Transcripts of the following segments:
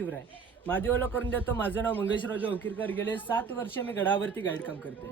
शिवराय माझी ओळख करून देतो. माझं नाव मंगेश राजू ओकीरकर. गेले 7 वर्ष मी गडावरती गाईड काम करते.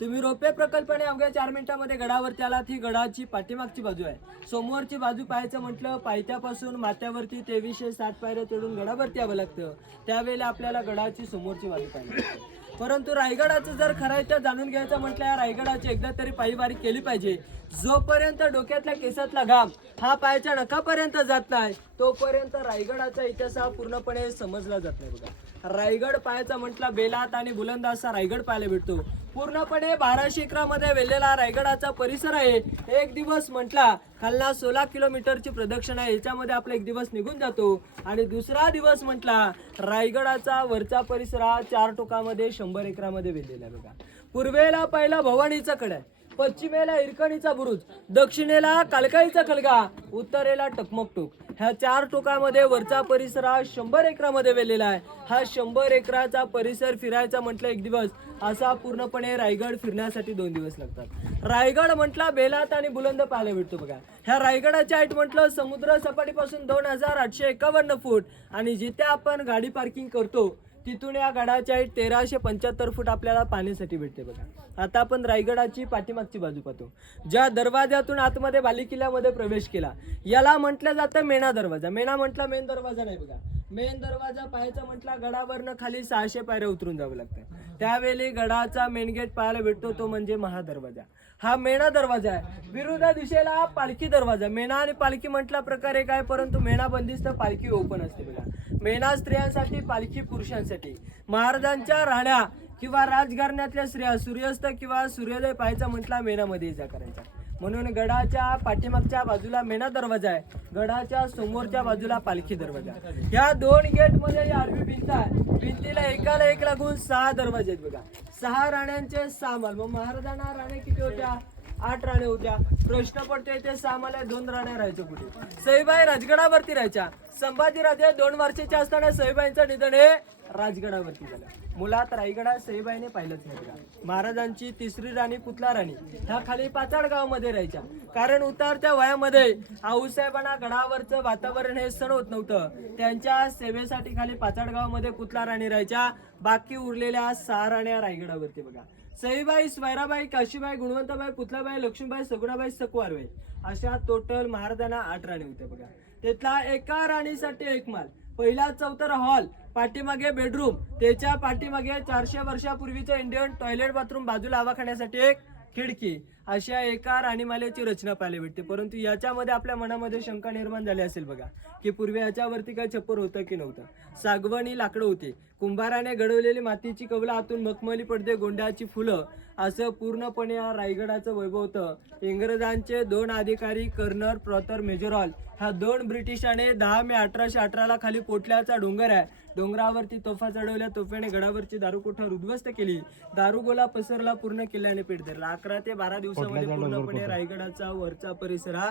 तुम्ही रोपे प्रकल्पाने अवघ्या 4 मिनिटांमध्ये गडावरती आलात. ही गडाची पाठीमागची बाजू आहे. समोरची बाजू पाहायचं म्हटलं पायथ्यापासून माथ्यावरती 2360 पायऱ्या चढून गडावरती यावं लागतं. त्यावेळेला आपल्याला गडाची समोरची बाजू पाहिजे. परंतु रायगडाचं जर खरायचं जाणून घ्यायचं म्हटलं या रायगडाची एकदा तरी पायीवारी केली पाहिजे. जोपर्यंत डोक्यातल्या केसातला घाम हा पायाच्या नखापर्यंत जात नाही तोपर्यंत रायगडाचा इतिहास हा पूर्णपणे समजला जात नाही. बघा, रायगड पाहायचा म्हटला बेलात आणि बुलंद असा रायगड पाहायला भेटतो. पूर्णपणे 1200 एकरामध्ये वेलेला रायगडाचा परिसर आहे. एक दिवस म्हटला खालना 16 किलोमीटरची प्रदक्षिणा आहे. याच्यामध्ये आपला एक दिवस निघून जातो. आणि दुसरा दिवस म्हटला रायगडाचा वरचा परिसर हा 4 टोकामध्ये 100 एकरामध्ये वेलेला आहे. बघा, पूर्वेला पहिला भवानीचा कडा आहे, पश्चिमेला हिरकणीचा बुरुज, दक्षिणेला कालकाईचा खलगा, उत्तरेला टकमक टोक. ह्या 4 टोकामध्ये वरचा परिसर हा 100 एकरामध्ये वेलेला आहे. हा 100 एकराचा परिसर फिरायचा म्हटलं एक दिवस, असा पूर्णपणे रायगड फिरण्यासाठी 2 दिवस लागतात. रायगड म्हटला बेलात आणि बुलंद पाहायला भेटतो. बघा, ह्या रायगडाची हाईट म्हटलं समुद्र सपाटीपासून 2851 फूट आणि जिथे आपण गाडी पार्किंग करतो तिथून या गडाच्या हाईट 1375 फूट आपल्याला पाहण्यासाठी भेटते. बघा, आता आपण रायगडाची पाठीमागची बाजू पाहतो. ज्या दरवाजातून आतमध्ये बालेकिल्ल्यामध्ये प्रवेश केला याला म्हटलं जातं मेणा दरवाजा. मेणा म्हटला मेन दरवाजा नाही. बघा, मेन दरवाजा पाहायचा म्हटला गडावरनं खाली 600 पायऱ्या उतरून जावं लागतं. त्यावेळी गडाचा मेन गेट पाहायला भेटतो, तो म्हणजे महादरवाजा. हा मेणा दरवाजा आहे. विरुद्ध दिशेला पालखी दरवाजा. मेणा आणि पालखी म्हटला प्रकारे काय, परंतु मेणा बंदिस्त, पालखी ओपन असते. बघा, मेणा स्त्रियांसाठी, पालखी पुरुषांसाठी. महाराजांच्या राण्या किंवा राजघराण्यातल्या स्त्रिया सूर्यास्त किंवा सूर्योदय पाहायचा म्हटला मेणामध्ये जा करायचा. म्हणून गडाच्या पाठीमागच्या बाजूला मेणा दरवाजा आहे, गडाच्या समोरच्या बाजूला पालखी दरवाजा. ह्या 2 गेट मध्ये आडवी भिंत आहे. भिंतीला एकाला एक लागून 6 दरवाजे आहेत. बघा, 6 राण्यांचे 6 माल. मग महाराजांना राण्या किती होत्या? 8 राण्या होत्या. प्रश्न पडतोय ते 6 माल 2 राण्या राहायच्या कुठे? सईबाई राजगडावरती राहायच्या. संभाजीराजे 2 वर्षाचे असताना सईबाईंचं निधन हे राजगडावरती झालं. मुलात रायगडात सईबाईने पाहिलंच नाही. महाराजांची 3री राणी पुतला राणी ह्या खाली पाचाड गावामध्ये राहायच्या. कारण उतारत्या वयामध्ये आऊसाहेबांना गडावरचं वातावरण हे सण होत नव्हतं. त्यांच्या सेवेसाठी खाली पाचाड गावामध्ये पुतला राणी राहायच्या. बाकी उरलेल्या 6 राण्या रायगडावरती. बघा, सईबाई, स्वैराबाई, काशीबाई, गुणवंताबाई, पुतलाबाई, लक्ष्मीबाई, सगुणाबाई, सकवारबाई अशा टोटल महाराजांना 8 राणी होत्या. बघा, त्यातला एका राणीसाठी 1 माल. पहिला 4थरा हॉल, पाठीमागे बेडरूम, त्याच्या पाठीमागे 400 वर्षापूर्वीचं इंडियन टॉयलेट बाथरूम, बाजूला हवा खाण्यासाठी 1 खिडकी. अशा एका राणीमालेची रचना पाहायला भेटते. परंतु याच्यामध्ये आपल्या मनामध्ये शंका निर्माण झाली असेल बघा, की पूर्वी याच्यावरती काय छप्पर होतं की नव्हतं. सागवानी लाकडं होते. कुंभाराने घडवलेली मातीची कवलं, आतून मखमली पडदे, गोंड्याची फुलं, असं पूर्णपणे या रायगडाचं वैभव होतं. इंग्रजांचे 2 अधिकारी कर्नल प्रॉतर मेजरॉल ह्या 2 ब्रिटिशाने 10 मे 1818 खाली पोटल्याचा डोंगर आहे, डोंगरावरती तोफा चढवल्या. तोफेने गडावरची दारूकोठा उद्ध्वस्त केली. दारुगोला पसरला, पूर्ण किल्ल्याने पेट धरला. 11 ते 12 दिवसामध्ये पूर्णपणे रायगडाचा वरचा परिसर हा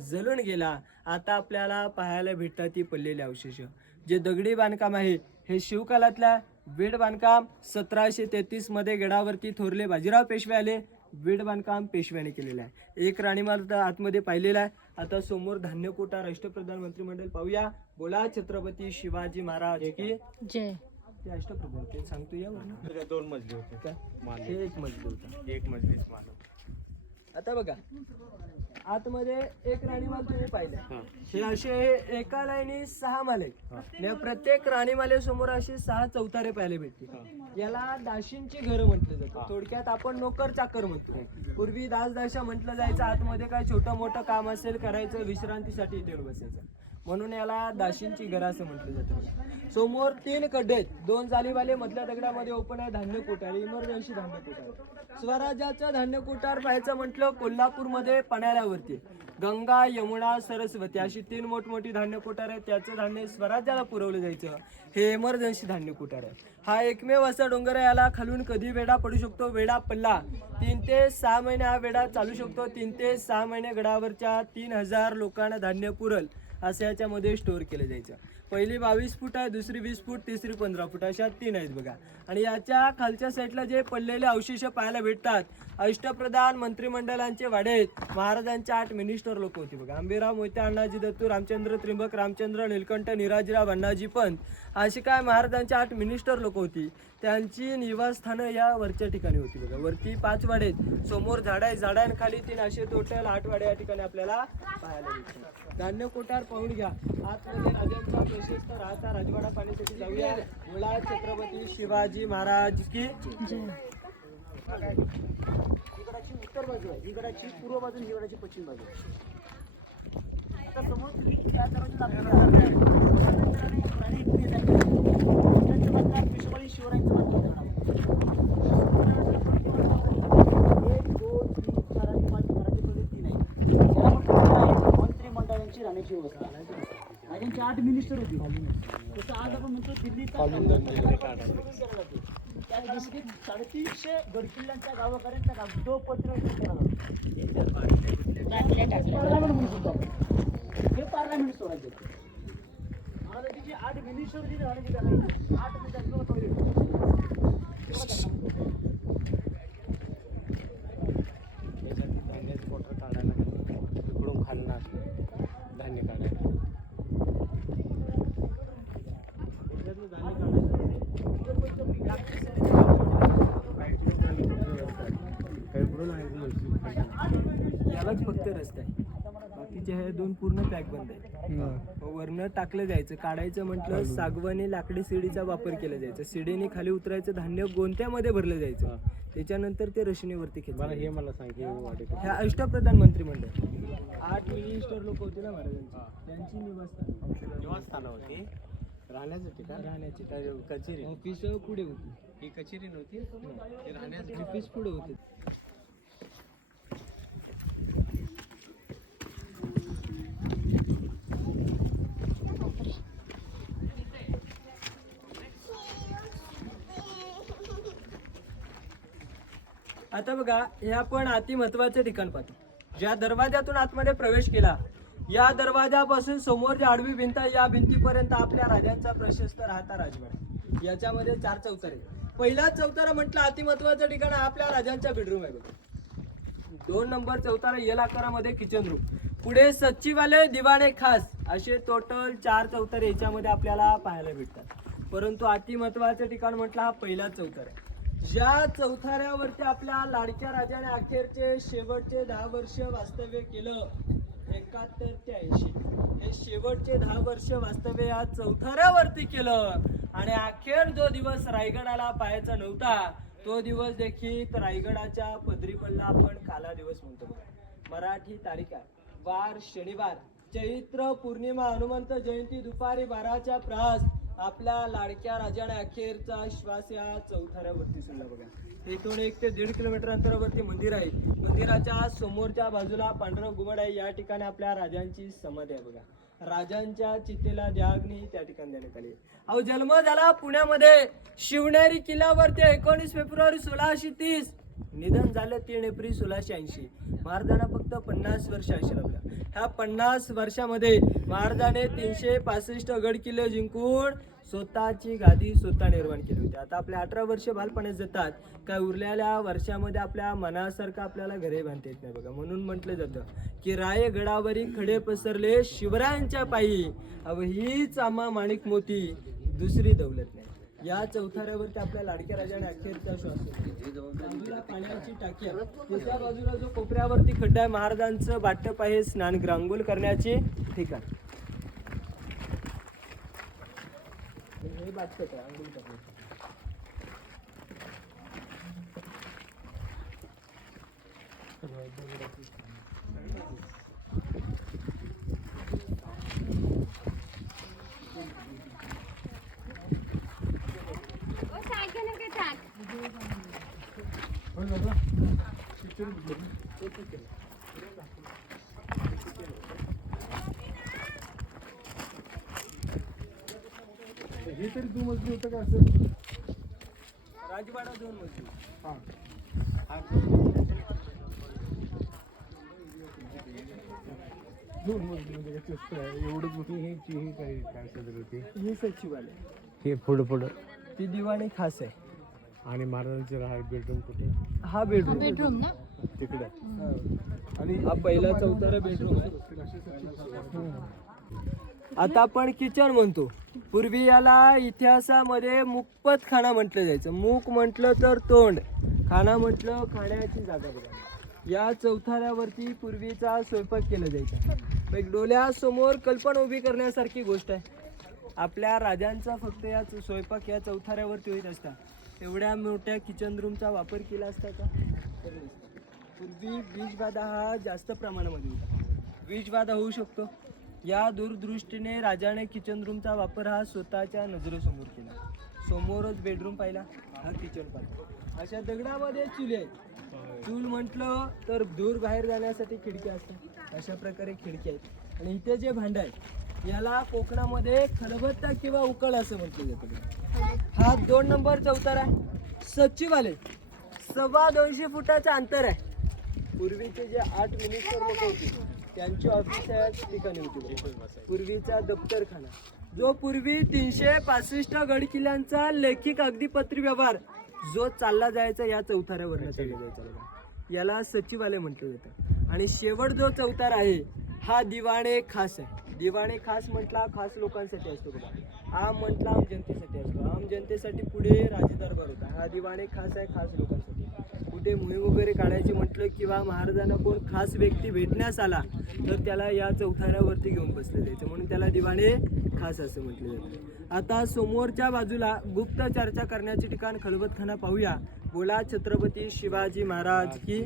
जळून गेला. आता आपल्याला पाहायला भेटतात ती पडलेली अवशेष. जे दगडी बांधकाम आहे हे शिवकालातल्या वीट बांधकाम 1733 मध्ये गडावरती थोरले बाजीराव पेशवे आले. वीट बांधकाम पेशव्याने केलेलं आहे. 1 राणीमाल आतमध्ये पाहिलेला आहे. आता समोर धान्य कोटा, राष्ट्रप्रधान मंत्रिमंडळ पाहूया. बोला छत्रपती शिवाजी महाराज की जय. ते अष्टप्रधान ते सांगतो यावर 2 मजली होते. हे 1 मजली होता. 1 मजलीच मानव. आता बघा, आतमध्ये 1 राणीमाल तुम्ही पाहिलं. हे असे एका लाईनी 6 माले. प्रत्येक राणीमाले समोर असे 6 चौतारे पाहायला भेटते. याला दाशींची घरं म्हटलं जातं. थोडक्यात आपण नोकर चाकर म्हणतो. पूर्वी दासदाशा म्हटलं जायचं. आतमध्ये काय छोटं मोठं काम असेल करायचं, विश्रांतीसाठी इथे बसायचं, म्हणून याला दाशींची घरं असं म्हटलं जातं. समोर 3 खड्डे आहेत. 2 जालीवाले, मधल्या दगडामध्ये ओपन आहे धान्य कोठार आणि इमर्जन्सी धान्य कोठार. स्वराज्याचं धान्य कोठार पाहायचं म्हटलं कोल्हापूरमध्ये पन्हाळ्यावरती गंगा, यमुना, सरस्वती अशी 3 मोठमोठी धान्य कोठार आहेत. त्याचं धान्य स्वराज्याला पुरवलं जायचं. हे इमर्जन्सी धान्य कोठार आहे. हा एकमेव असा डोंगर आहे, याला खालून कधी वेढा पडू शकतो. वेढा पडला 3 ते 6 महिने हा वेढा चालू शकतो. 3 ते 6 महिने गडावरच्या 3000 लोकांना धान्य पुरल असं याच्यामध्ये स्टोअर केलं जायचं. पहिली 22 फूट आहे, दुसरी 20 फूट, तिसरी 15 फूट, अशा 3 आहेत बघा. आणि याच्या खालच्या साईडला जे पडलेले अवशेष पाहायला भेटतात, अष्टप्रधान मंत्रिमंडळांचे वाडे आहेत. महाराजांचे 8 मिनिस्टर लोक होते बघा. आंबेराव मोहिते, अण्णाजी दत्तू, रामचंद्र त्रिंबक, रामचंद्र नीलकंठ, निराजीराव, अण्णाजी पंत, अशी काय महाराजांचे 8 मिनिस्टर लोक होती. त्यांची निवासस्थानं या वरच्या ठिकाणी होती बघा. वरती 5 वाडे आहेत, समोर झाड आहे, झाडांखाली 3, असे टोटल 8 वाडे या ठिकाणी आपल्याला पाहायला भेटतात. धान्य कोठार पाहून घ्या. आतमध्ये राजांचा प्रशस्त राहता राजवाडा पाहण्यासाठी जाऊया. बोला छत्रपती शिवाजी महाराज की गडाची उत्तर बाजू आहे, ही गडाची पूर्व बाजू, ही गडाची पश्चिम बाजू आहे. आता समोर तुम्ही त्या दरवाजा पेशवाई शिवरायांचं बांधकाम करणार. 1, 2, 3, 4 आणि 5 घराचे पहिले 3 आहे. मंत्रिमंडळांची राहण्याची व्यवस्था. राजांचे 8 मिनिस्टर होती. जसं आज आपण म्हणतो दिल्लीचा त्या दिवशी 350 गडकिल्ल्यांच्या गावापर्यंत तो पत्र हे पार्लमेंट स्वराज्य. महाराजांची 8 मिनिस्टर होती, 8 धान्याचं पोटर काढायला इकडून खालना धान्य काढायला यालाच फक्त रस्ता आहे, बाकीचे हे 2 पूर्ण पॅक बंद आहे. वरनं टाकलं जायचं, काढायचं म्हटलं सागवानी लाकडी शिडीचा वापर केला जायचा. शिडीने खाली उतरायचं, धान्य गोंत्यामध्ये भरलं जायचं, त्याच्यानंतर ते रशनीवरती खेचायचं. हे मला सांग की ह्या अष्टप्रधान मंत्रिमंडळ 8 मिनिस्टर लोक होते ना महाराजांची, त्यांची निवासस्थानं होती. राहण्याचं ठिकाण, राहण्याची कचेरी, ऑफिस पुढे होती. ही कचेरी नव्हती, राहण्याचं ऑफिस पुढे होते. आता बघा, हे आपण अति महत्वाचे ठिकाण पाहतो. ज्या दरवाजातून आतमध्ये प्रवेश केला, या दरवाजापासून समोर जी आडवी भिंत आहे, या भिंतीपर्यंत आपल्या राजांचा प्रशस्त राहता राजवाडा. याच्यामध्ये 4 चौतारे. पहिला चौतारा म्हटलं अति महत्वाचं ठिकाण आपल्या राजांचा बेडरूम आहे बघा. 2 number Chautara L आकारामध्ये kitchen room. पुढे सचिवालय, दिवाणे खास, असे टोटल 4 चौतारे याच्यामध्ये आपल्याला पाहायला भेटतात. परंतु अति महत्वाचं ठिकाण म्हटलं हा पहिला चौतारा आहे. ज्या चौथाऱ्यावरती आपल्या लाडक्या राजाने अखेरचे शेवटचे 10 वर्ष वास्तव्य केलं, 71 ते 80, हे शेवटचे 10 वर्ष वास्तव्य या चौथाऱ्यावरती केलं. आणि अखेर जो दिवस रायगडाला पाहायचा नव्हता, तो दिवस देखील रायगडाच्या पदरी पडला. आपण काला दिवस म्हणतो बघा. मराठी तारीख आहे, वार शनिवार, चैत्र पौर्णिमा, हनुमंत जयंती, दुपारी 12च्या प्रास आपल्या लाडक्या राजाने अखेरचा श्वास या चौथाऱ्यावरती सोडला बघा. इथून 1 ते 1.5 किलोमीटर अंतरावरती मंदिर आहे. मंदिराच्या समोरच्या बाजूला पांढरं घुमट आहे. या ठिकाणी आपल्या राजांची समाधी आहे बघा. राजांच्या चितेला द्याग्नी त्या ठिकाणी देण्यात आली. अहो, जन्म झाला पुण्यामध्ये शिवनेरी किल्ल्यावरती 19 फेब्रुवारी 1630. निधन झालं 3 एप्रिल 1680. महाराजांना फक्त 50 वर्ष आयुष्य लाभलं. ह्या 50 वर्षामध्ये महाराजाने 365 गड किल्ले जिंकून स्वतःची गादी स्वतः निर्माण केली होती. आता आपल्या 18 वर्ष बालपणात जातात, काय उरलेल्या वर्षामध्ये आपल्या मनासारखं आपल्याला घरे बांधता येत नाही बघा. म्हणून म्हटलं जातं की रायगडावरी खडे पसरले शिवरायांच्या पायी, अव हीच आम्हा माणिक मोती, दुसरी दौलत नाही. या चौथाऱ्यावरती आपल्या लाडक्या राजाने अखेरचा श्वास बाजूला पाण्याची टाकी आहे. दुसऱ्या बाजूला जो कोपऱ्यावरती खड्डा आहे, महाराजांचं वाटप आहे स्नान ग्रांगोल करण्याचे ठिकाण. हे बाटपट आहे, अंघोळ करण्याचं. हे तरी 2 मजली होतं का असं? राजवाडा 2 मजली. 2 मजली म्हणजे काय स्वस्त आहे एवढंच मोठी ही काय काय सदर होती ही सचिवालय, हे पुढं ती दिवाणी खास आहे. आणि महाराजांचे राहाय बेडरूम कुठे हा बेडरूम बेडरूम ना तिकडे आणि हा पहिला चौथरा बेडरूम आहे. आता आपण किचन म्हणतो. पूर्वी याला इतिहासामध्ये मुकपत खाना म्हटलं जायचं. मूक म्हटलं तर तोंड, खाना म्हटलं खाण्याची जागा. बघा या चौथऱ्यावरती पूर्वीचा स्वयंपाक केला जायचा. एक डोळ्यासमोर कल्पना उभी करण्यासारखी गोष्ट आहे. आपल्या राजांचा फक्त या स्वयंपाक या चौथऱ्यावरती होत असता. एवढ्या मोठ्या किचन रूमचा वापर केला असता का? पूर्वी वीजबाधा हा जास्त प्रमाणामध्ये होता. वीजबाधा होऊ शकतो या दूरदृष्टीने राजाने किचन रूमचा वापर हा स्वतःच्या नजरेसमोर केला. समोरच बेडरूम पाहिला, हा किचन पाहिला. अशा दगडामध्ये चुली आहेत. चूल म्हटलं तर दूर बाहेर जाण्यासाठी खिडकी असतात. अशा प्रकारे खिडकी आहेत. आणि इथे जे भांड आहे याला कोकणामध्ये खलबत्ता किंवा उकळ असं म्हटलं जातं. हा 2 नंबर चौतारा आहे. सचिवालय 250 फुटाचं अंतर आहे. पूर्वीचे जे 8 मिनिस्टर लोक होते त्यांची ऑफिस याच ठिकाणी होती. पूर्वीचा दप्तरखाना जो पूर्वी 365 गड किल्ल्यांचा लेखिक अगदीपत्री व्यवहार जो चालला जायचा या चौथऱ्यावरनं चालला जायचा बघा. याला सचिवालय म्हटलं जातं. आणि शेवट जो चौतारा आहे हा दिवाणे खास आहे. दिवाणे खास म्हटला खास लोकांसाठी असतो बघा. आम म्हटला आम जनतेसाठी असतो. आम जनतेसाठी पुढे राजदरबार होता. हा दिवाणे खास आहे, खास लोकांसाठी. कुठे मोहीम वगैरे काढायची म्हटलं किंवा महाराजांना कोण खास व्यक्ती भेटण्यास आला तर त्याला या चौथऱ्यावरती घेऊन बसलं जायचं, म्हणून त्याला दिवाणे खास असं म्हटलं जातं. आता समोरच्या बाजूला गुप्त चर्चा करण्याचे ठिकाण खलबतखाना पाहूया. बोला छत्रपती शिवाजी महाराज की.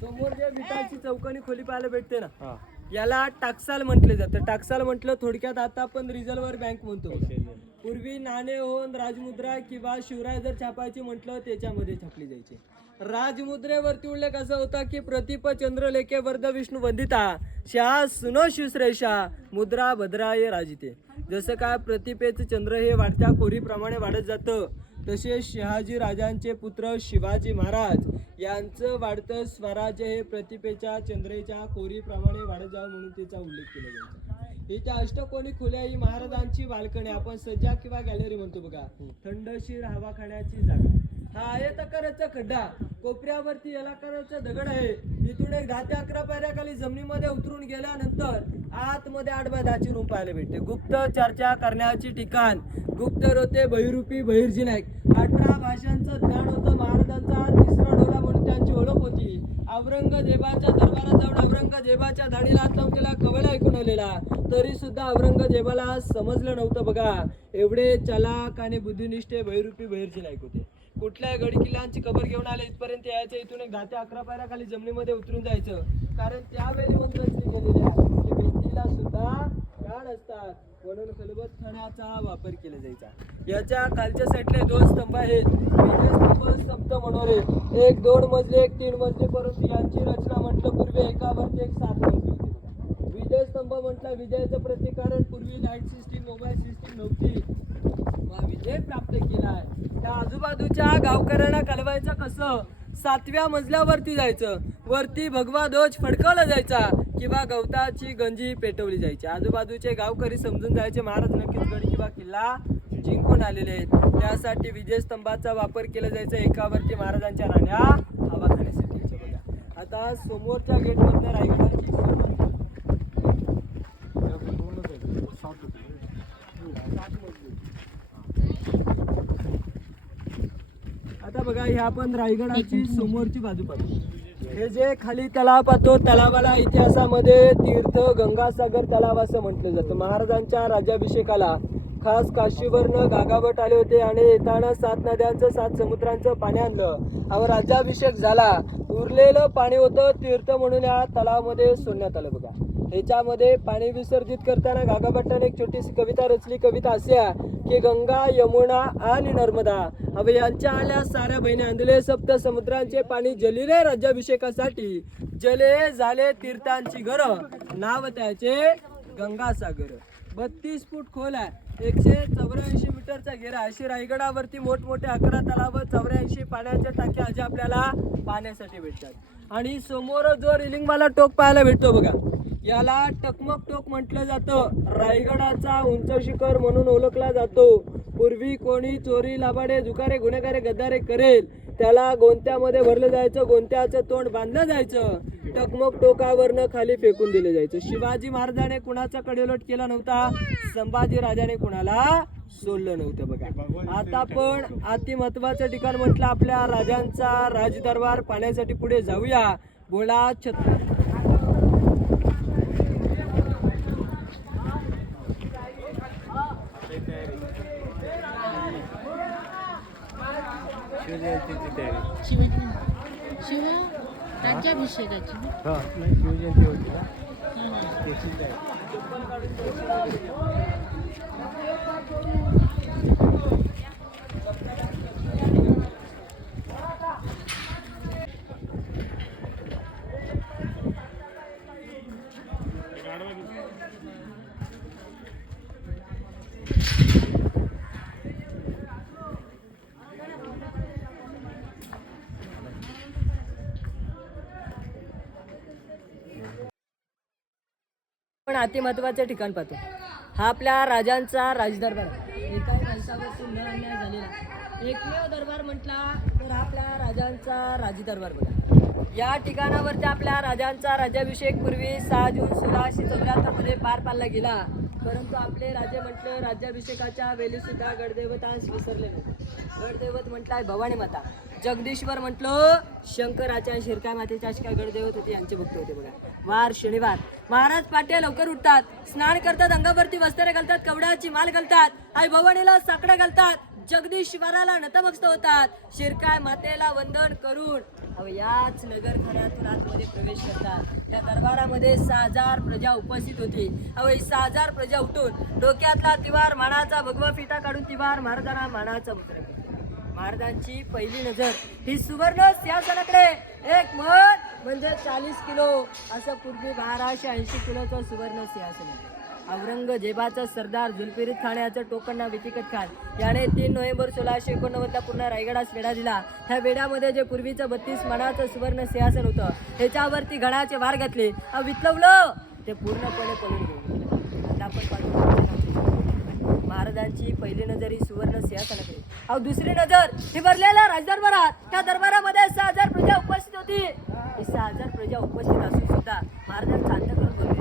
समोर जे विटाची चौकोनी खोली पाहायला भेटते ना याला टाकसाल म्हटले जातं. टाकसाल म्हटलं थोडक्यात आता आपण रिझर्व्ह बँक म्हणतो. पूर्वी नाणे होऊन राजमुद्रा किंवा शिवराय जर छापायची म्हटलं त्याच्यामध्ये छापली जायची. राजमुद्रेवरती उल्लेख असा होता की प्रतिप चंद्रलेखे वर्ध विष्णू वंदिता शहा सुनो शिवश्रेषा मुद्रा भद्राय राजिते. जसं काय प्रतिपेचं चंद्र हे वाढत्या कोरीप्रमाणे वाढत जातं तसे शहाजी राजांचे पुत्र शिवाजी महाराज यांचं वाढतं स्वराज्य हे प्रतिपेच्या चंद्रेच्या कोरीप्रमाणे वाढत जावं म्हणून त्याचा उल्लेख केला जायचा. इथे अष्टकोनी खोल्या ही महाराजांची बाल्कनी आपण सज्जा किंवा गॅलरी म्हणतो बघा. थंडशीर हवा खाण्याची जागा. हा आयताकाराचा खड्डा, कोपऱ्यावरती यलाकाराचा दगड आहे. इथून एक 10 ते 11 पायऱ्याखाली जमिनीमध्ये उतरून गेल्यानंतर आतमध्ये 8 बाय 10 रूम पाहायला भेटते. गुप्त चर्चा करण्याची ठिकाण. गुप्त होते बहिरूपी बहिर्जी नाईक. 18 भाषांचं ज्ञान होतं. महाराजांचा 3रा डोला म्हणून त्यांची ओळख होती. औरंगजेबाच्या दरबारात जाऊन औरंगजेबाच्या धाडीला त्याला कवला ऐकून आलेला तरी सुद्धा औरंगजेबाला समजलं नव्हतं बघा. एवढे चलाक आणि बुद्धिनिष्ठे बहिरूपी बहिर्जी नाईक होते. कुठल्याही गड किल्ल्यांची खबर घेऊन आले इथपर्यंत यायचं. इथून एक 10 ते 11 पायऱ्याखाली जमिनीमध्ये उतरून जायचं. कारण त्यावेळी मंत्र केलेले आहे की भिंतीला सुद्धा कान असतात म्हणून खलबतखान्याचा वापर केला जायचा. याच्या खालच्या साईडला 2 स्तंभ आहेत. विजयस्तंभ सप्त मनोरे 1, 2 मजली 1, 3 मजली, परंतु यांची रचना म्हटलं पूर्वी एकावरती एक 7 मजली होती. विजयस्तंभ म्हटलं विजयाचं प्रतिकारण. पूर्वी लाईट सिस्टीम मोबाईल सिस्टीम नव्हती. विजय प्राप्त केलाय त्या आजूबाजूच्या गावकऱ्यांना कळवायचं कसं. 7व्या मजल्यावरती जायचं. वरती भगवा ध्वज फडकवला जायचा किंवा गवताची गंजी पेटवली जायची. आजूबाजूचे गावकरी समजून जायचे महाराज नक्कीच गड किंवा किल्ला जिंकून आलेले आहेत. त्यासाठी विजयस्तंभाचा वापर केला जायचा. एकावरती महाराजांच्या राण्या हवा खाण्यासाठी. बघा आता समोरच्या गेट मधनं रायगडाची आता बघा ह्या आपण रायगडाची समोरची बाजू पाहतो. हे जे खाली तलाव पाहतो तलावाला इतिहासामध्ये तीर्थ गंगासागर तलाव असं म्हटलं जातं. महाराजांच्या राज्याभिषेकाला खास काशीवरनं गागाभट आले होते आणि येताना 7 नद्यांचं 7 समुद्रांचं पाणी आणलं और राज्याभिषेक झाला. उरलेलं पाणी होतं तीर्थ म्हणून या तलावामध्ये सोडण्यात आलं बघा. ह्याच्यामध्ये पाणी विसर्जित करताना गागाभट्टाने एक छोटीशी कविता रचली. कविता अशी आहे की गंगा यमुना आणि नर्मदा हवे यांच्या आल्या साऱ्या बहिणी आणले सप्त समुद्रांचे पाणी जलिले राज्याभिषेकासाठी जले झाले तीर्थांची घर नाव त्याचे गंगासागर 32 फूट खोल आहे, 184 मीटरचा घेरा. अशी रायगडावरती मोठमोठे 11 तलाव, 84 पाण्याच्या टाक्या अशा आपल्याला पाण्यासाठी भेटतात. आणि समोर जो रिलिंगवाला टोक पाहायला भेटतो बघा, याला टकमक टोक म्हटलं जातं. रायगडाचा उंच शिखर म्हणून ओळखला जातो. पूर्वी कोणी चोरी लबाडे जुकारे गुन्हेगारे गद्दारे करेल त्याला गोंत्यामध्ये भरलं जायचं, गोंत्याचं तोंड बांधलं जायचं, टकमक टोकावरनं खाली फेकून दिलं जायचं. शिवाजी महाराजाने कुणाचा कडेलोट केला नव्हता, संभाजी राजाने कुणाला सोडलं नव्हतं बघा. आता पण अति महत्वाचं ठिकाण म्हटलं आपल्या राजांचा राजदरबार पाहण्यासाठी पुढे जाऊया. बोला शिवजयंतीची तयारी. शिव राज्याभिषेकाची हा नाही शिवजयंती होती ना त्याची तयारी. पण अति महत्वाचं ठिकाण पाहतो. हा आपल्या राजांचा राजदरबार आहे. एकाही माणसावरती न अन्याय झालेला एकमेव दरबार म्हटला तर हा आपल्या राजांचा राजदरबार बघा. या ठिकाणावरती आपल्या राजांचा राज्याभिषेक पूर्वी 6 जून 1674 मध्ये पार पाडला गेला. परंतु आपले राजे म्हटलं राज्याभिषेकाच्या वेळी सुद्धा गडदैवतांस विसरले नव्हते. गडदैवत म्हटलाय भवानी माता, जगदीश्वर म्हटलं शंकराच्या शिरकाय मातेच्या अशी काय गडदैवत होते, यांचे भक्त होते बघा. वार शनिवार महाराज पाटे लवकर उठतात, स्नान करतात, अंगावरती वस्त्रे घालतात, कवड्याची माल घालतात, आई भवानीला साकडा घालतात, जगदीश्वराला नतमस्तक होतात, शिरकाय मातेला वंदन करून याच नगरखान्यातून आतमध्ये प्रवेश करतात. त्या दरबारामध्ये 6000 प्रजा उपस्थित होती. 6000 प्रजा उठून डोक्यातला तिवार मानाचा भगवा फिटा काढून तिवार महाराजांना मानाचा मुद्रा करतात. महाराजांची पहिली नजर ही सुवर्ण सिंहासनाकडे. एक मन म्हणजे 40 किलो असं पूर्वी 1280 किलोचं सुवर्ण सिंहासन होतं. औरंगजेबाचा सरदार जुल्फिकार खान याचं टोकन नाव वितिकत खान याने 3 नोव्हेंबर 1689 पूर्ण रायगडास वेढा दिला. ह्या वेढ्यामध्ये जे पूर्वीचं 32 मानाचं सुवर्ण सिंहासन होतं त्याच्यावरती घडाचे वार घातले, वितलवलं ते पूर्णपणे पळून गेले. आता आपण पाहतो महाराजांची पहिली नजर ही सुवर्ण सिंहासनाकडे. दुसरी नजर ही भरलेल्या राजदरबारात. त्या दरबारामध्ये 6000 प्रजा उपस्थित होती. 6000 प्रजा उपस्थित असून सुद्धा महाराजांचं अंतःकरण भरले.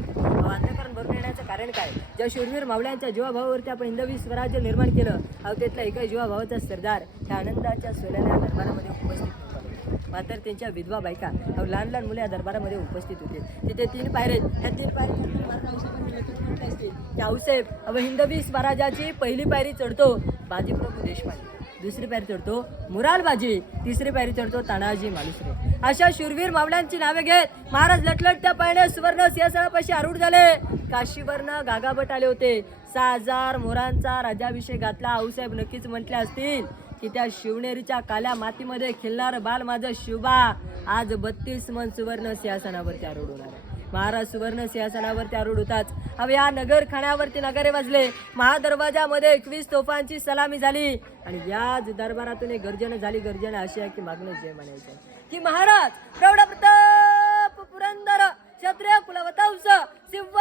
अंतःकरण भरून येण्याचं कारण काय? ज्या शूरवीर मावळ्यांच्या जीवाभावावरती आपण हिंदवी स्वराज्य निर्माण केलं, त्यातला एकाही जीवाभावाचा सरदार ह्या आनंदाच्या सोन्याच्या दरबारामध्ये उपस्थित होता. मात्र त्यांच्या विधवा बायका लहान लहान मुले या दरबारामध्ये उपस्थित होते. तिथे 3 पायऱ्या, ह्या 3 पायऱ्या आऊसाहेब हिंदवी स्वराज्याची पहिली पायरी चढतो बाजीप्रभू देशपांडे, दुसरी पायरी चढतो मुरालबाजी, तिसरी पायरी चढतो तानाजी मालुसरे. अशा शूरवीर मावळ्यांची नावे घेत महाराज लटलटत्या पायऱ्या सुवर्ण सिंहासनापाशी आरूढ झाले. काशीवरनं गागाभट आले होते. 6000 मोरांचा राज्याभिषेक घातला. आऊसाहेब नक्कीच म्हटले असतील की त्या शिवनेरीच्या काल्या मातीमध्ये खेळणार बाल माझं शिवबा आज 32 मन सुवर्ण सिंहासनावरती आरूढ होणार आहे. महाराज सुवर्ण सिंहासनावरती आरूढ होताच या नगर खाण्यावरती नगारे वाजले. महादरवाजामध्ये 21 तोफांची सलामी झाली आणि याच दरबारातून एक गर्जना झाली. गर्जना अशी आहे की मागणं जय म्हणायचं की महाराज प्रौढ प्रताप पुरंदर क्षत्रिय कुलवंश शिव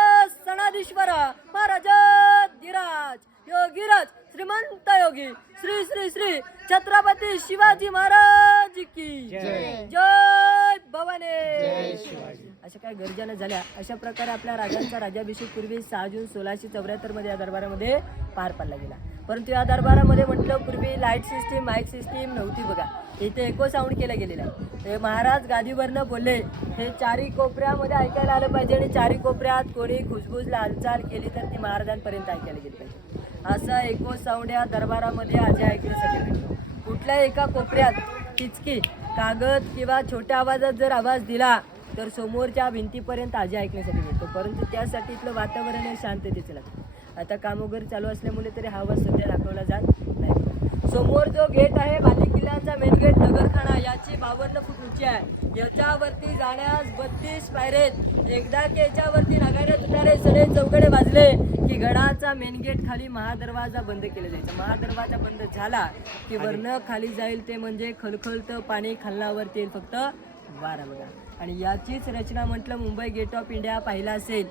सणाधीश्वर महाराजाधिराज योगीराज श्रीमंत योगी श्री श्री श्री छत्रपती शिवाजी महाराज की जय भवानी. अशा काय गर्जना झाल्या. अशा प्रकारे आपल्या राजांचा राज्याभिषेक पूर्वी 6 जून 1674 मध्ये या दरबारामध्ये पार पाडला गेला. परंतु या दरबारामध्ये म्हटलं पूर्वी लाईट सिस्टीम माईक सिस्टीम नव्हती बघा. इथे एको साऊंड केलं गेलेलं आहे. ते महाराज गादीवरनं बोलले हे 4ही कोपऱ्यामध्ये ऐकायला आलं पाहिजे आणि 4ही कोपऱ्यात कोणी खुशबुजला हालचाल केली तर ती महाराजांपर्यंत ऐकायला गेली पाहिजे. असा एको साऊंड या दरबारामध्ये आजी ऐकण्यासाठी भेटतो. कुठल्या एका कोपऱ्यात किचकी कागद किंवा छोट्या आवाजात जर आवाज दिला तर समोरच्या भिंतीपर्यंत आजी ऐकण्यासाठी भेटतो. परंतु त्यासाठी इथलं वातावरण हे शांततेचं लागतं. आता काम वगैरे चालू असल्यामुळे तरी हा आवाज सध्या दाखवला जात नाही. समोर जो गेट आहे बाली किल्ल्याचा मेन गेट नगरखाना याची 52 फूट उंची आहे. याच्यावरती जाण्यास 32 पायऱ्या. एकदा की याच्यावरती नगारे तुतारे सडे चौकडे वाजले की गडाचा मेन गेट खाली महादरवाजा बंद केला जायचा. महादरवाजा बंद झाला की वरनं खाली जाईल ते म्हणजे खलखलतं पाणी खालनावरती येईल फक्त वारा बघा. आणि याचीच रचना म्हटलं मुंबई गेट ऑफ इंडिया पाहिला असेल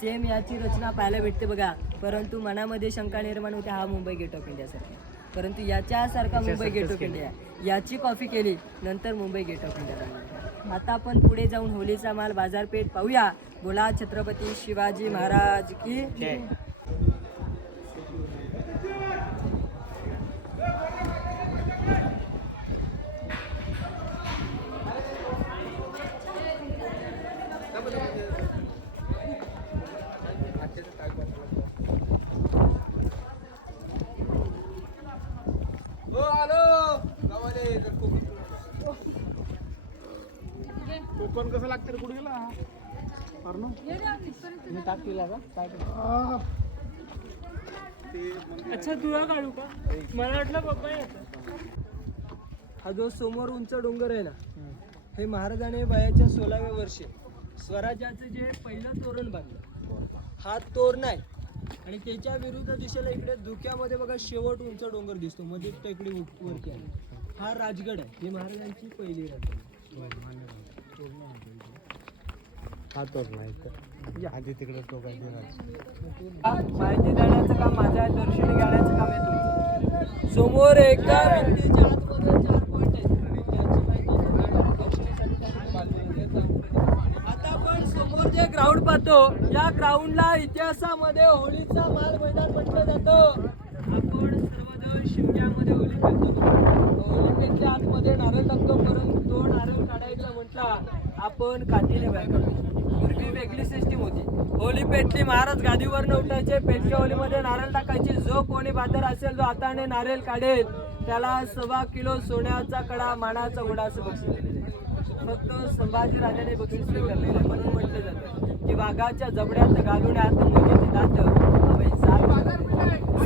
सेम याची रचना पाहायला भेटते बघा. परंतु मनामध्ये शंका निर्माण होते हा मुंबई गेट ऑफ इंडियासारखा, परंतु याच्यासारखा मुंबई गेट ऑफ इंडिया याची कॉफी केली नंतर मुंबई गेट ऑफ इंडिया बनली. आता आपण पुढे जाऊन होलीचा माल बाजारपेठ पाहूया. बोला छत्रपती शिवाजी महाराज की जय. कोकण कसं लागतं रे? कुठे गेला अच्छा तुला काढू का? मला वाटलं पप्पा. हा जो समोर उंच डोंगर आहे ना हे महाराजांनी वयाच्या 16व्या वर्षी स्वराज्याचं जे पहिलं तोरण बांधलं हा तोरण आहे. आणि त्याच्या विरुद्ध दिशेला इकडे धुक्यामध्ये बघा शेवट उंच डोंगर दिसतो मध्ये टेकडी वरती आहे. हा राजगड आहे. ही महाराजांची पहिली राजगड. हा तोच नाही आधी तिकडे तो काय माहिती देण्याचं काम माझं आहे, दर्शन घेण्याचं काम आहे तुमचं. समोर एका भिंतीच्या आतमध्ये 4 पॉइंट आहेत. त्याची माहिती आता आपण समोर जे ग्राउंड पाहतो या ग्राउंडला इतिहासामध्ये होळीचा माल मैदान म्हटलं जातं. आपण सर्वजण शिमग्यामध्ये होळी खेळतो. होळी पेटल्या आतमध्ये नारळ टाकतो, परंतु तो नारळ काढायला म्हटला आपण काठीने बाहेर काढतो. पूर्वी वेगळी सिस्टीम होती. होळी पेटली महाराज गादीवर उठायचे. पेटच्या होळीमध्ये नारळ टाकायचे. जो कोणी बादर असेल जो हाताने नारळ काढेल त्याला 1.25 किलो सोन्याचा कडा मानाचा घोडा असं बक्षीस दिलेलं आहे. फक्त संभाजी राजाने बक्षीस स्वीकारलेलं आहे. म्हणून म्हटलं जातं की वाघाच्या जबड्यात घालून आत मोजेचे दात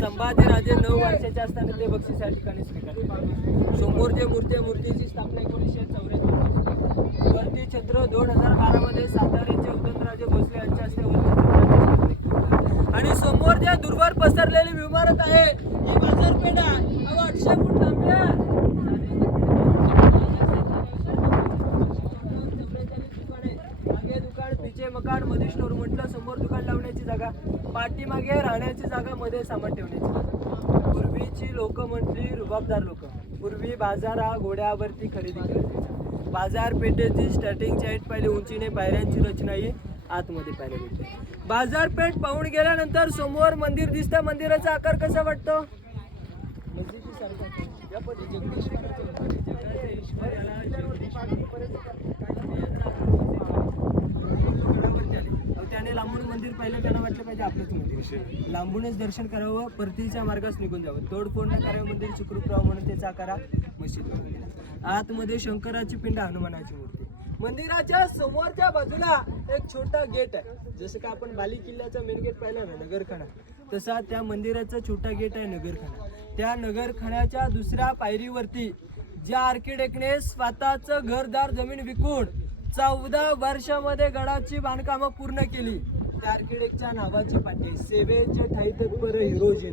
संभाजी राजे 9 वर्षाचे असताना ते बक्षीस या ठिकाणी स्वीकारले. समोर जे मूर्ती आहे मूर्तीची स्थापना 1974 वरती छत्र 2012 मध्ये साताऱ्याचे उदयनराजे भोसले यांच्या हस्ते आणि समोर ज्या दूरवर पसरलेली इमारत आहे ही बाजारपेठ आहे. 800 फूट लांबी आहे. मागे दुकान पिचे मकान मध्ये स्टोर म्हटलं. समोर दुकान लावण्याची जागा, पाठीमागे राहण्याची जागा, मध्ये सामान ठेवण्याची जागा. पूर्वीची लोक म्हटली रुबाबदार लोक. पूर्वी बाजार हा घोड्यावरती खरेदी केला जायचा. बाजारपेठेची स्टार्टिंगची हाईट पाहिली उंचीने पायऱ्यांची रचना ही आतमध्ये पाहायला भेटते. बाजारपेठ पाहून गेल्यानंतर समोर मंदिर दिसतं. मंदिराचा आकार कसा वाटतो? मस्जिदी सारखा. या पद्धती त्याने लांबून मंदिर पाहिलं त्यांना वाटलं पाहिजे आपलंच मंदिर. लांबूनच दर्शन करावं, परतीच्या मार्गास निघून जावं. तोडफोड न करावं, मंदिर सुखरूप राहावं म्हणून त्याचा आकार मस्जिद. आतमध्ये शंकराची पिंड, हनुमानाची मूर्ती. मंदिराच्या समोरच्या बाजूला एक छोटा गेट आहे. जसं का आपण बाली किल्ल्याचा मेन गेट पाहिला ना नगरखाना, तसा त्या मंदिराचा छोटा गेट आहे नगरखाना. त्या नगरखान्याच्या दुसऱ्या पायरीवरती ज्या आर्किटेक्टने स्वतःचं घरदार जमीन विकून 14 वर्षामध्ये गडाची बांधकामं पूर्ण केली त्या आर्किटेक्टच्या नावाची पाठी सेवेचे ठाई तत्पर हिरोजी.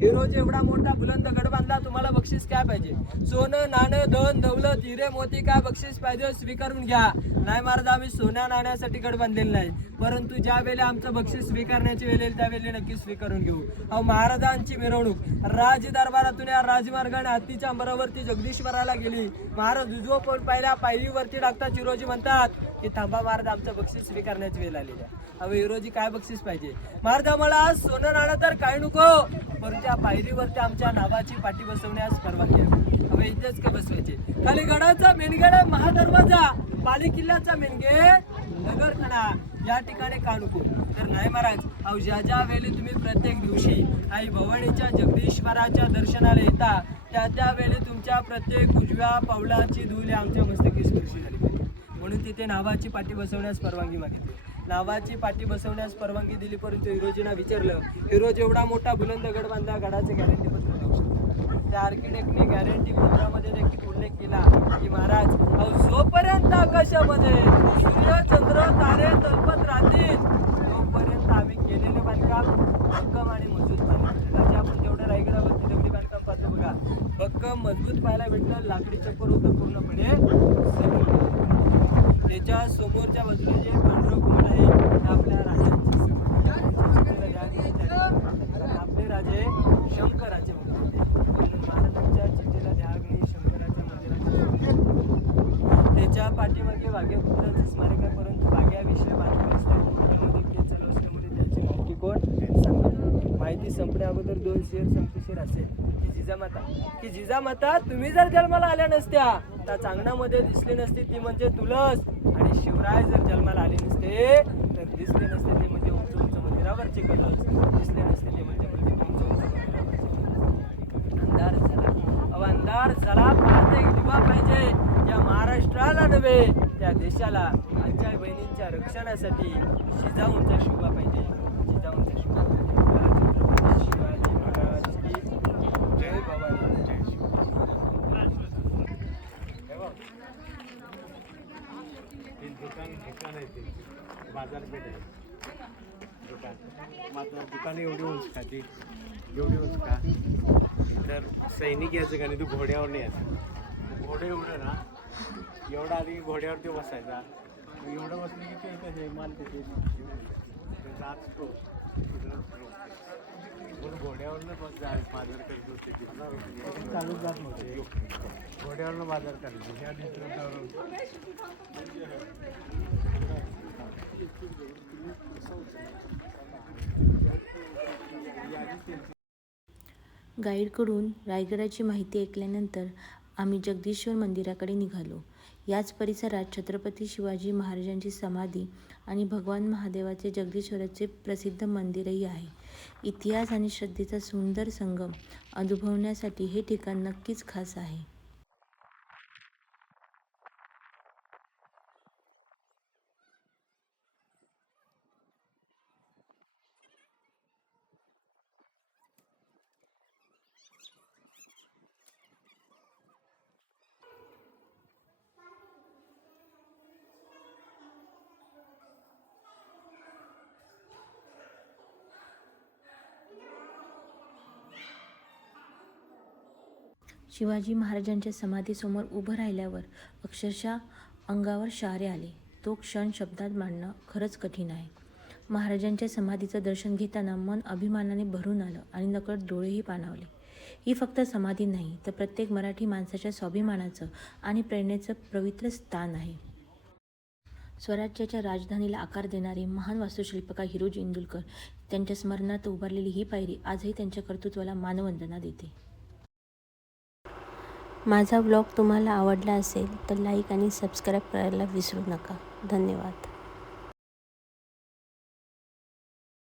हिरोजी एवढा मोठा बुलंद गड बांधला. तुम्हाला बक्षीस काय पाहिजे? सोनं नाणं धन दौलत हिरे मोती काय बक्षीस पाहिजे स्वीकारून घ्या. नाही महाराज आम्ही सोन्या नाण्यासाठी गड बांधलेला नाही, परंतु ज्या वेळेला आमचं बक्षीस स्वीकारण्याची वेळ येईल त्यावेळेला नक्की स्वीकारून घेऊ. अहो महाराजांची मिरवणूक राज दरबारातून या राजमार्गाने हत्तीच्या अंबरावरती जगदीश्वराला गेली. महाराज उजवं पण पहिल्या पायरीवरती टाकतात. हिरोजी म्हणतात की थांबा महाराज आमचं बक्षीस स्वीकारण्याची वेळ आलेली आहे. अहो हिरोजी काय बक्षीस पाहिजे? महाराज आम्हाला आज सोनं नाणं तर काय नको, पण त्या पायरीवरती आमच्या नावाची पाठी बसवण्यास परवानगी आहे. हवे इथेच का बसवायचे? खाली गडाचा मेनगेट आहे महादरवाजा, बाली किल्ल्याचा मेनगेट नगरखाना. या ठिकाणी का नको? तर नाही महाराज, अहो ज्या ज्या वेळी तुम्ही प्रत्येक दिवशी आई भवानीच्या जगदीश्वराच्या दर्शनाला येता त्या वेळी तुमच्या प्रत्येक उजव्या पावलाची धूल आमच्या मस्तकी स्पर्शी झाली पाहिजे. म्हणून तिथे नावाची पाठी बसवण्यास परवानगी मागितली. नावाची पाठी बसवण्यास परवानगी दिली, परंतु हिरोजींना विचारलं. हिरोजी एवढा मोठा बुलंद गड बांधला, गडाचे गॅरंटी पत्र देऊ शकतो? त्या आर्किटेक्टने गॅरंटी पत्रामध्ये देखील उल्लेख केला की महाराज जोपर्यंत आकाशामध्ये सूर्य चंद्र तारे तलपत राहतील तोपर्यंत आम्ही केलेले बांधकाम भक्कम आणि मजबूत पाहायला भेटेल. आज आपण जेवढं रायगडावरती दगडी बांधकाम पाहतो बघा, भक्कम मजबूत पाहायला भेटलं. लाकडी छप्पर होतं पूर्णपणे सिमेंट केलेलं. त्याच्या समोरच्या बाजूला जे पांढरं घुमट आहे ते आपल्या राजांची आपले राजे शंकराचे मंदिर होते. महाराजांच्या चिठ्ठीला ध्यागणी शंकराच्या मंदिराचे त्याच्या पाठीमागे वाघ्यापुत्राचं स्मारक आहे. परंतु वाघ्याविषयी बातमी असल्यामुळे केस चालू असल्यामुळे त्याची माहिती कोण सांगणार. माहिती संपण्या अगोदर 2 शेर संपशीर असेल की जिजामाता तुम्ही जर जन्माला आल्या नसत्या तर चांगणामध्ये दिसली नसती ती म्हणजे तुलस, आणि शिवराय जर जन्माला आले नसते तर दिसले नसते ते म्हणजे उंच उंच मंदिरावरचे कलश, दिसले नसते ते म्हणजे उंच उंच मंदिरावरचे अंधार झाला. अंधार झाला पाहते दिवा पाहिजे या महाराष्ट्राला नव्हे त्या देशाला. आजच्या बहिणींच्या रक्षणासाठी जिजाऊंचा शिवा पाहिजे, जिजाऊंचा शिवा पाहिजे. छत्रपती शिवाजी महाराज की जय. भवानी जय दुकान आहे ते बाजारपेठ आहे. मात्र दुकान एवढी उंच का ती एवढी उंच का तर सैनिक यायचं का नाही, तू घोड्यावर नाही यायचं. घोडे एवढं ना एवढा आधी घोड्यावरती बसायचा. एवढं बसलं की ते इथं माल तिथे जातो घोड्यावरनं बस बाजार करत होते. चालूच जात नव्हते, घोड्यावरनं बाजार करायचे. ह्या गाईडकडून रायगडाची माहिती ऐकल्यानंतर आम्ही जगदीश्वर मंदिराकडे निघालो. याच परिसरात छत्रपती शिवाजी महाराजांची समाधी आणि भगवान महादेवाचे जगदीश्वराचे प्रसिद्ध मंदिरही आहे. इतिहास आणि श्रद्धेचा सुंदर संगम अनुभवण्यासाठी हे ठिकाण नक्कीच खास आहे. शिवाजी महाराजांच्या समाधीसमोर उभं राहिल्यावर अक्षरशः अंगावर शहारे आले. तो क्षण शब्दात मांडणं खरंच कठीण आहे. महाराजांच्या समाधीचं दर्शन घेताना मन अभिमानाने भरून आलं आणि नकळत डोळेही पाणावले. ही फक्त समाधी नाही तर प्रत्येक मराठी माणसाच्या स्वाभिमानाचं आणि प्रेरणेचं पवित्र स्थान आहे. स्वराज्याच्या राजधानीला आकार देणारे महान वास्तुशिल्पकार हिरोजी इंदुलकर त्यांच्या स्मरणार्थ उभारलेली ही पायरी आजही त्यांच्या कर्तृत्वाला मानवंदना देते. माझा ब्लॉग तुम्हाला आवडला असेल तर लाईक आणि सबस्क्राईब करायला विसरू नका. धन्यवाद.